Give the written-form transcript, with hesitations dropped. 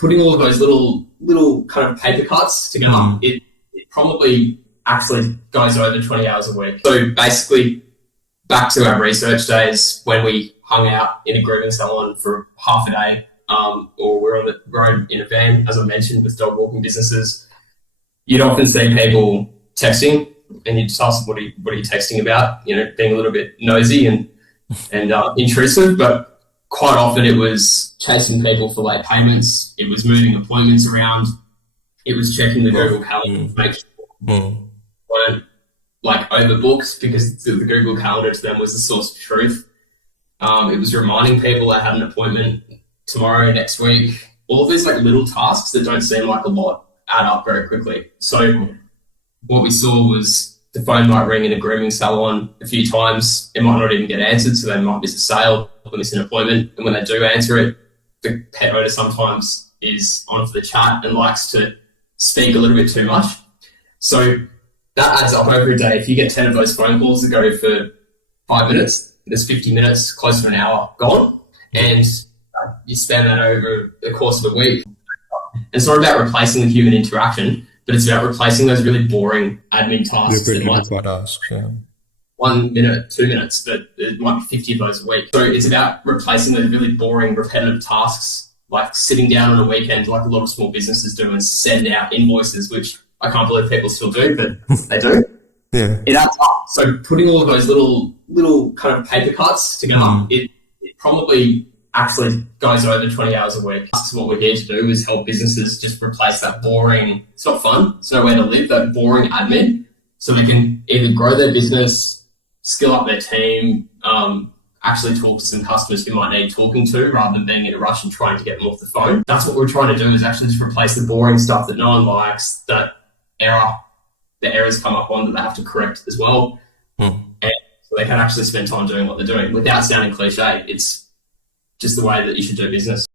putting all of those little kind of paper cuts together, it probably actually goes over 20 hours a week. So basically, back to our research days when we hung out in a grooming salon for half a day, or we're on the road in a van, as I mentioned, with dog walking businesses, you'd often see people texting, and you'd just ask them, what are you texting about? You know, being a little bit nosy and intrusive, but quite often it was chasing people for late payments. It was moving appointments around. It was checking the Google Calendar to make sure weren't like overbooked, because the Google Calendar to them was the source of truth. It was reminding people they had an appointment tomorrow, next week. All of these like little tasks that don't seem like a lot add up very quickly. So what we saw was the phone might ring in a grooming salon a few times. It might not even get answered, so they might miss a sale or miss an appointment. And when they do answer it, the pet owner sometimes is on for the chat and likes to speak a little bit too much. So that adds up over a day. If you get 10 of those phone calls that go for 5 minutes, there's 50 minutes, close to an hour gone. And you spend that over the course of a week. It's not about replacing the human interaction, but it's about replacing those really boring admin tasks. That might 1 minute, 2 minutes, but it might be 50 of those a week. So it's about replacing those really boring, repetitive tasks, like sitting down on a weekend, like a lot of small businesses do, and send out invoices, which I can't believe people still do, but they do. Yeah. It adds up. So putting all of those little kind of paper cuts together, it probably actually goes over 20 hours a week. That's what we're here to do, is help businesses just replace that boring, it's not fun, it's nowhere to live, that boring admin, so they can either grow their business, skill up their team, actually talk to some customers who might need talking to, rather than being in a rush and trying to get them off the phone. That's what we're trying to do, is actually just replace the boring stuff that no one likes, that the errors come up on that they have to correct as well. And so they can actually spend time doing what they're doing without sounding cliche. It's just the way that you should do business.